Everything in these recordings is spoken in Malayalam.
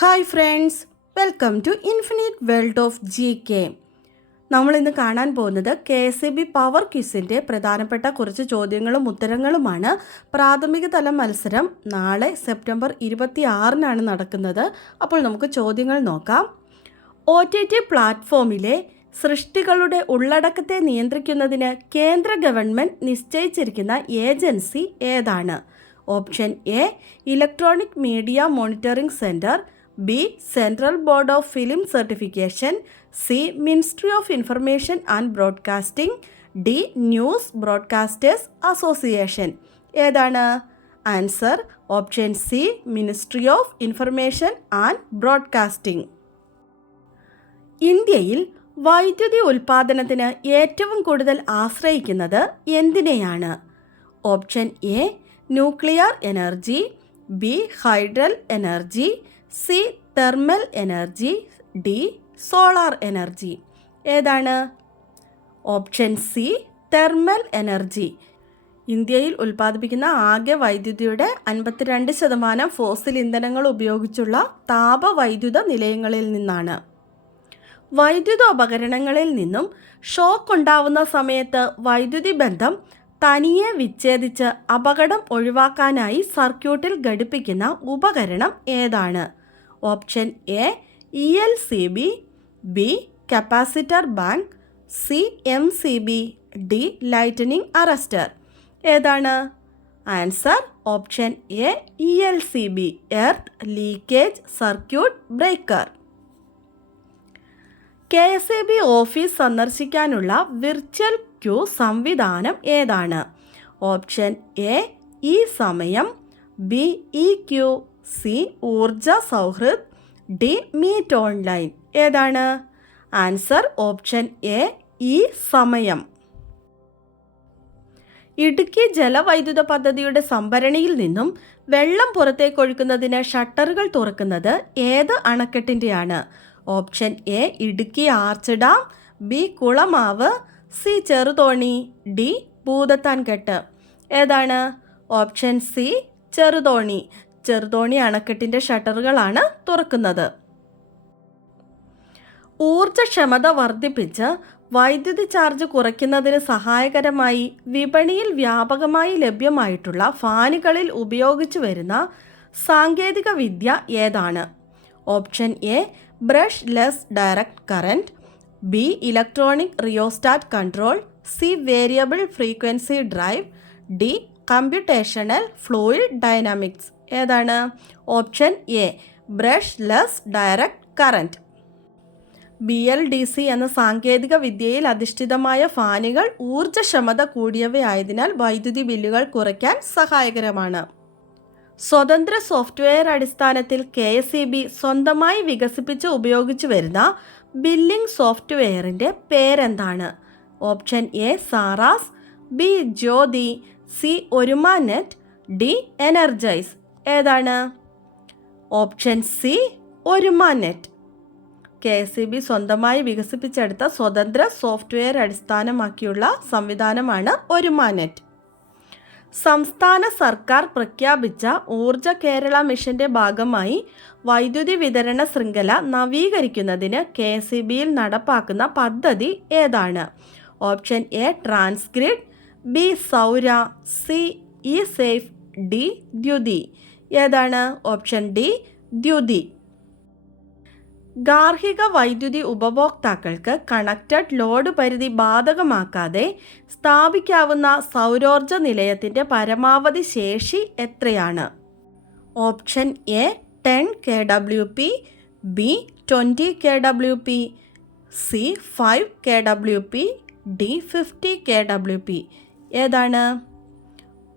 Hi friends, welcome to infinite world of GK. നമ്മളിന്ന് കാണാൻ പോകുന്നത് KSEB പവർ ക്വിസിൻ്റെ പ്രധാനപ്പെട്ട കുറച്ച് ചോദ്യങ്ങളും ഉത്തരങ്ങളുമാണ്. പ്രാഥമിക തല മത്സരം നാളെ സെപ്റ്റംബർ 26-നാണ് നടക്കുന്നത്. അപ്പോൾ നമുക്ക് ചോദ്യങ്ങൾ നോക്കാം. OTT പ്ലാറ്റ്ഫോമിലെ സൃഷ്ടികളുടെ ഉള്ളടക്കത്തെ നിയന്ത്രിക്കുന്നതിന് കേന്ദ്ര ഗവൺമെൻറ് നിശ്ചയിച്ചിരിക്കുന്ന ഏജൻസി ഏതാണ്? Option A electronic media monitoring centre, B. Central Board of Film Certification, C. Ministry of Information and Broadcasting, D. News Broadcasters Association. ഏതാണ് answer? Option C, ministry of information and broadcasting. ഇന്ത്യയിൽ വൈദ്യുതി ഉൽപ്പാദനത്തിന് ഏറ്റവും കൂടുതൽ ആശ്രയിക്കുന്നത് എന്തിനെയാണ്? Option A nuclear energy, B hydel energy, C thermal energy, D solar energy. ഏതാണ്? Option C thermal energy. ഇന്ത്യയിൽ ഉൽപ്പാദിപ്പിക്കുന്ന ആകെ വൈദ്യുതിയുടെ 52% ഫോസിൽ ഇന്ധനങ്ങൾ ഉപയോഗിച്ചുള്ള താപവൈദ്യുത നിലയങ്ങളിൽ നിന്നാണ്. വൈദ്യുതോപകരണങ്ങളിൽ നിന്നും ഷോക്ക് ഉണ്ടാവുന്ന സമയത്ത് വൈദ്യുതി ബന്ധം തനിയെ വിച്ഛേദിച്ച് അപകടം ഒഴിവാക്കാനായി സർക്യൂട്ടിൽ ഘടിപ്പിക്കുന്ന ഉപകരണം ഏതാണ്? Option A ELCB, B capacitor bank, C MCB, D lightning arrester. ഏതാണ് answer? Option A ELCB, earth leakage circuit breaker. KSEB office സന്ദർശിക്കാനുള്ള വിർച്വൽ ക്യൂ സംവിധാനം ഏതാണ്? ഓപ്ഷൻ എ ഈ സമയം, ബി EQ, സി ഊർജ സൗഹൃദ്, ഡി മീറ്റ് ഓൺലൈൻ. ഏതാണ് ആൻസർ? ഓപ്ഷൻ എ ഈ സമയം. ഇടുക്കി ജലവൈദ്യുത പദ്ധതിയുടെ സംഭരണിയിൽ നിന്നും വെള്ളം പുറത്തേക്കൊഴുക്കുന്നതിന് ഷട്ടറുകൾ തുറക്കുന്നത് ഏത് അണക്കെട്ടിൻ്റെയാണ്? Option A Idukki arch dam, B Kulamavu, C Cheruthoni, D Bhoothathankettu. ഏതാണ്? Option C Cheruthoni. ചെറുതോണി അണക്കെട്ടിൻ്റെ ഷട്ടറുകളാണ് തുറക്കുന്നത്. ഊർജ്ജക്ഷമത വർദ്ധിപ്പിച്ച് വൈദ്യുതി ചാർജ് കുറയ്ക്കുന്നതിന് സഹായകരമായി വിപണിയിൽ വ്യാപകമായി ലഭ്യമായിട്ടുള്ള ഫാനുകളിൽ ഉപയോഗിച്ചു വരുന്ന സാങ്കേതിക വിദ്യ ഏതാണ്? Option A brushless direct current, B electronic rheostat control, C variable frequency drive, D computational fluid dynamics. ഏതാണ്? Option A brushless direct current. BLDC എന്ന സാങ്കേതിക വിദ്യയിൽ അധിഷ്ഠിതമായ ഫാനുകൾ ഊർജ്ജക്ഷമത കൂടിയവയായതിനാൽ വൈദ്യുതി ബില്ലുകൾ കുറയ്ക്കാൻ സഹായകരമാണ്. സ്വതന്ത്ര സോഫ്റ്റ്വെയർ അടിസ്ഥാനത്തിൽ KSEB സ്വന്തമായി വികസിപ്പിച്ച് ഉപയോഗിച്ചു വരുന്ന ബില്ലിംഗ് സോഫ്റ്റ്വെയറിൻ്റെ പേരെന്താണ്? Option A Saras, B Jyothi, C Orumanet, D energise. ഏതാണ്? Option C Orumanet. KSEB സ്വന്തമായി വികസിപ്പിച്ചെടുത്ത സ്വതന്ത്ര സോഫ്റ്റ്വെയർ അടിസ്ഥാനമാക്കിയുള്ള സംവിധാനമാണ് ഒരുമാനെറ്റ്. സംസ്ഥാന സർക്കാർ പ്രഖ്യാപിച്ച ഊർജ കേരള മിഷന്റെ ഭാഗമായി വൈദ്യുതി വിതരണ ശൃംഖല നവീകരിക്കുന്നതിന് KSEBയിൽ നടപ്പാക്കുന്ന പദ്ധതി ഏതാണ്? Option A transgrid, B Soura, C e safe, D Dyuthi. ഏതാണ്? Option D Dyuthi. ഗാർഹിക വൈദ്യുതി ഉപഭോക്താക്കൾക്ക് കണക്റ്റഡ് ലോഡ് പരിധി ബാധകമാക്കാതെ സ്ഥാപിക്കാവുന്ന സൗരോർജ നിലയത്തിൻ്റെ പരമാവധി ശേഷി എത്രയാണ്? Option A 10 kWp, B 20 kWp, C 5 kWp, D 50 kWp. ഏതാണ്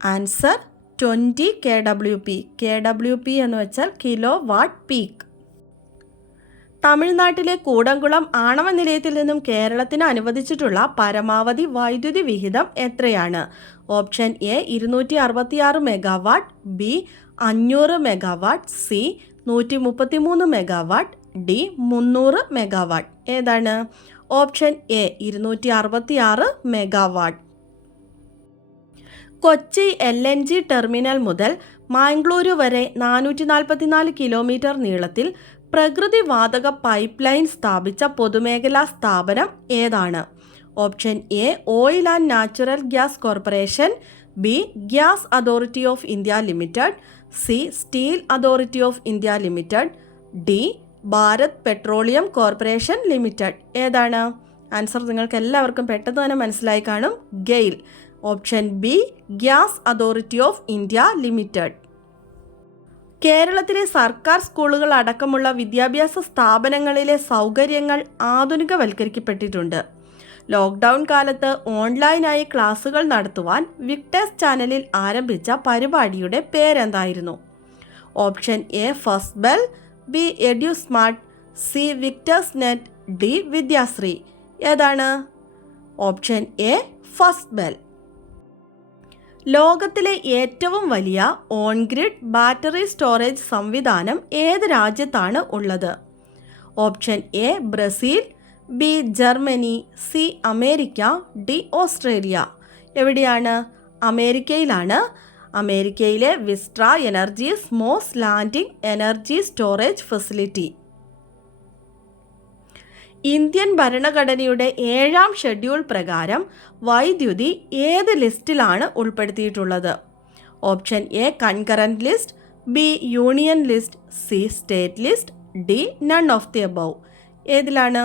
ആൻസർ? 20 kWp. KWP എന്ന് വെച്ചാൽ കിലോ വാട്ട് പീക്ക്. തമിഴ്നാട്ടിലെ കൂടംകുളം ആണവ നിലയത്തിൽ നിന്നും കേരളത്തിന് അനുവദിച്ചിട്ടുള്ള പരമാവധി വൈദ്യുതി വിഹിതം എത്രയാണ്? Option A 266 megawatt, B 500 megawatt, C 133 megawatt, D 300 megawatt. ഏതാണ്? Option A 266 megawatt. Kochi LNG terminal മുതൽ മാംഗ്ലൂരു വരെ 444 കിലോമീറ്റർ നീളത്തിൽ പ്രകൃതി വാതക പൈപ്പ് ലൈൻ സ്ഥാപിച്ച പൊതുമേഖലാ സ്ഥാപനം ഏതാണ്? Option A oil and natural gas corporation, B gas authority of India limited, C steel authority of India limited, D Bharat petroleum corporation limited. ഏതാണ് ആൻസർ? നിങ്ങൾക്ക് എല്ലാവർക്കും പെട്ടെന്ന് തന്നെ മനസ്സിലായി കാണും. GAIL. Option B gas authority of India limited. കേരളത്തിലെ സർക്കാർ സ്കൂളുകൾ അടക്കമുള്ള വിദ്യാഭ്യാസ സ്ഥാപനങ്ങളിലെ സൗകര്യങ്ങൾ ആധുനികവൽക്കരിക്കപ്പെട്ടിട്ടുണ്ട്. ലോക്ക്ഡൗൺ കാലത്ത് ഓൺലൈനായി ക്ലാസുകൾ നടത്തുവാൻ വിക്ടേഴ്സ് ചാനലിൽ ആരംഭിച്ച പരിപാടിയുടെ പേരെന്തായിരുന്നു? Option A first bell, B edusmart, C victers net, D Vidyasree. ഏതാണ്? Option A first bell. ലോകത്തിലെ ഏറ്റവും വലിയ ഓൺ ഗ്രിഡ് ബാറ്ററി സ്റ്റോറേജ് സംവിധാനം ഏത് രാജ്യത്താണ് ഉള്ളത്? Option A Brazil, B Germany, C America, D Australia. എവിടെയാണ്? അമേരിക്കയിലാണ്. അമേരിക്കയിലെ Vistra energies Moss Landing energy storage facility. Indian ഭരണഘടനയുടെ 7-ാം ഷെഡ്യൂൾ പ്രകാരം വൈദ്യുതി ഏത് ലിസ്റ്റിലാണ് ഉൾപ്പെടുത്തിയിട്ടുള്ളത്? Option A concurrent list, B union list, C state list, D none of the above. ഏതിലാണ്?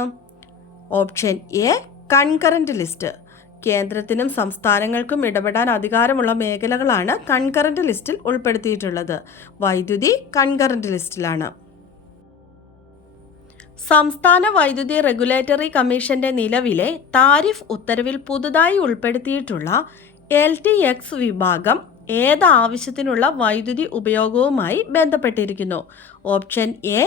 Option A concurrent list. കേന്ദ്രത്തിനും സംസ്ഥാനങ്ങൾക്കും ഇടപെടാൻ അധികാരമുള്ള മേഖലകളാണ് കൺകറന്റ് ലിസ്റ്റിൽ ഉൾപ്പെടുത്തിയിട്ടുള്ളത്. വൈദ്യുതി കൺകറന്റ് ലിസ്റ്റിലാണ്. സംസ്ഥാന വൈദ്യുതി റെഗുലേറ്ററി കമ്മീഷന്റെ നിലവിലെ താരിഫ് ഉത്തരവിൽ പുതുതായി ഉൾപ്പെടുത്തിയിട്ടുള്ള LTX വിഭാഗം ഏത് ആവശ്യത്തിനുള്ള വൈദ്യുതി ഉപയോഗവുമായി ബന്ധപ്പെട്ടിരിക്കുന്നു? Option A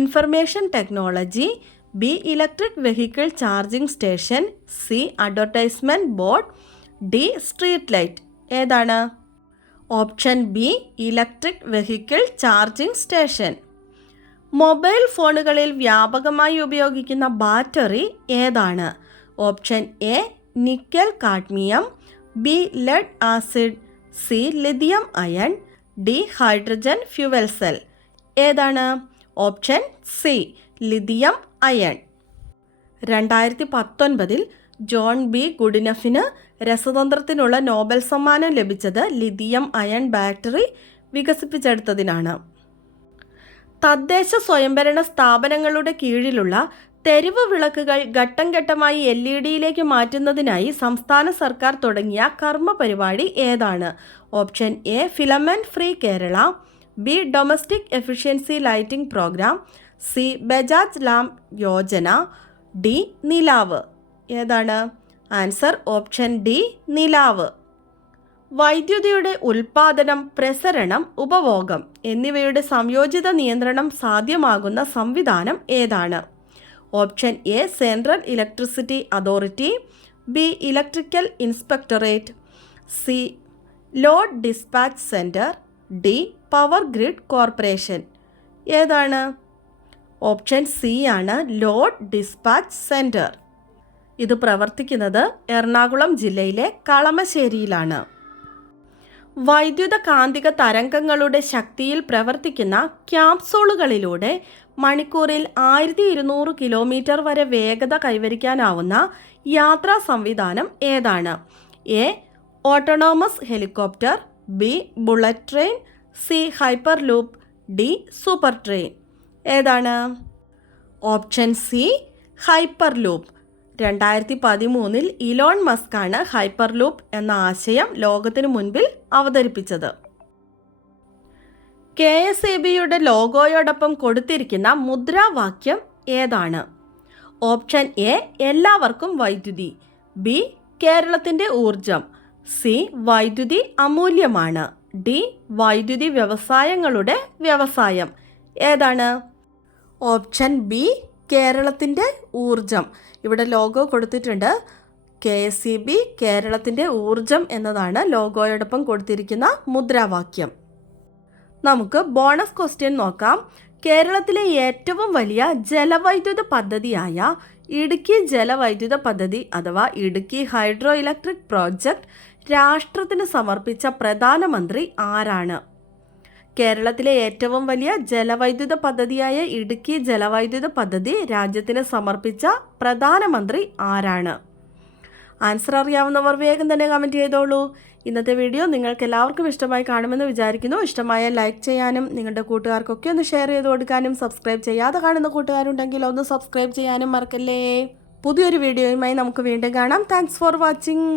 information technology, B electric vehicle charging station, C advertisement board, D street light. ഏതാണ്? Option B electric vehicle charging station. Mobile ഫോണുകളിൽ വ്യാപകമായി ഉപയോഗിക്കുന്ന ബാറ്ററി ഏതാണ്? Option A nickel cadmium, B lead acid, C lithium ion, D hydrogen fuel cell. ഏതാണ്? Option C lithium ion. 2019 John B ഗുഡിനഫിന് രസതന്ത്രത്തിനുള്ള നോബൽ സമ്മാനം ലഭിച്ചത് ലിഥിയം അയൺ ബാറ്ററി വികസിപ്പിച്ചെടുത്തതിനാണ്. തദ്ദേശ സ്വയംഭരണ സ്ഥാപനങ്ങളുടെ കീഴിലുള്ള തെരുവ് വിളക്കുകൾ ഘട്ടം ഘട്ടമായി LED മാറ്റുന്നതിനായി സംസ്ഥാന സർക്കാർ തുടങ്ങിയ കർമ്മ പരിപാടി ഏതാണ്? Option A filament free Kerala, B domestic efficiency lighting programme, C Bajaj lamp Yojana, D Nilavu. ഏതാണ്? ആൻസർ ഓപ്ഷൻ ഡി നിലാവ്. വൈദ്യുതിയുടെ ഉൽപാദനം, പ്രസരണം, ഉപഭോഗം എന്നിവയുടെ സംയോജിത നിയന്ത്രണം സാധ്യമാകുന്ന സംവിധാനം ഏതാണ്? Option A central electricity authority, B electrical inspectorate, C load dispatch centre, D power grid corporation. ഏതാണ്? ഓപ്ഷൻ സി ആണ് ലോഡ് ഡിസ്പാച്ച് സെൻറ്റർ. ഇത് പ്രവർത്തിക്കുന്നത് എറണാകുളം ജില്ലയിലെ കളമശ്ശേരിയിലാണ്. വൈദ്യുത കാന്തിക തരംഗങ്ങളുടെ ശക്തിയിൽ പ്രവർത്തിക്കുന്ന ക്യാപ്സൂളുകളിലൂടെ മണിക്കൂറിൽ 1200 കിലോമീറ്റർ വരെ വേഗത കൈവരിക്കാനാവുന്ന യാത്രാ സംവിധാനം ഏതാണ്? A autonomous helicopter, B bullet train, C hyperloop, D super train. ഏതാണ്? Option C hyperloop. 2013 Elon മസ്കാണ് ഹൈപ്പർ ലൂപ്പ് എന്ന ആശയം ലോകത്തിനു മുൻപിൽ അവതരിപ്പിച്ചത്. KSEBയുടെ ലോഗോയോടൊപ്പം കൊടുത്തിരിക്കുന്ന മുദ്രാവാക്യം ഏതാണ്? ഓപ്ഷൻ എ എല്ലാവർക്കും വൈദ്യുതി, ബി കേരളത്തിൻ്റെ ഊർജം, സി വൈദ്യുതി അമൂല്യമാണ്, ഡി വൈദ്യുതി വ്യവസായങ്ങളുടെ വ്യവസായം. ഏതാണ്? ഓപ്ഷൻ ബി കേരളത്തിൻ്റെ ഊർജം. ഇവിടെ ലോഗോ കൊടുത്തിട്ടുണ്ട്. KSEB കേരളത്തിൻ്റെ ഊർജം എന്നതാണ് ലോഗോയോടൊപ്പം കൊടുത്തിരിക്കുന്ന മുദ്രാവാക്യം. നമുക്ക് ബോണസ് ക്വസ്റ്റ്യൻ നോക്കാം. കേരളത്തിലെ ഏറ്റവും വലിയ ജലവൈദ്യുത പദ്ധതിയായ ഇടുക്കി ജലവൈദ്യുത പദ്ധതി അഥവാ ഇടുക്കി ഹൈഡ്രോ ഇലക്ട്രിക് പ്രോജക്റ്റ് രാഷ്ട്രത്തിന് സമർപ്പിച്ച പ്രധാനമന്ത്രി ആരാണ്? കേരളത്തിലെ ഏറ്റവും വലിയ ജലവൈദ്യുത പദ്ധതിയായ ഇടുക്കി ജലവൈദ്യുത പദ്ധതി രാജ്യത്തിന് സമർപ്പിച്ച പ്രധാനമന്ത്രി ആരാണ്? ആൻസർ അറിയാവുന്നവർ വേഗം തന്നെ കമൻറ്റ് ചെയ്തോളൂ. ഇന്നത്തെ വീഡിയോ നിങ്ങൾക്ക് എല്ലാവർക്കും ഇഷ്ടമായി കാണുമെന്ന് വിചാരിക്കുന്നു. ഇഷ്ടമായ ലൈക്ക് ചെയ്യാനും നിങ്ങളുടെ കൂട്ടുകാർക്കൊക്കെ ഒന്ന് ഷെയർ ചെയ്ത് കൊടുക്കാനും സബ്സ്ക്രൈബ് ചെയ്യാതെ കാണുന്ന കൂട്ടുകാരുണ്ടെങ്കിൽ ഒന്ന് സബ്സ്ക്രൈബ് ചെയ്യാനും മറക്കല്ലേ. പുതിയൊരു വീഡിയോയുമായി നമുക്ക് വീണ്ടും കാണാം. Thanks for watching.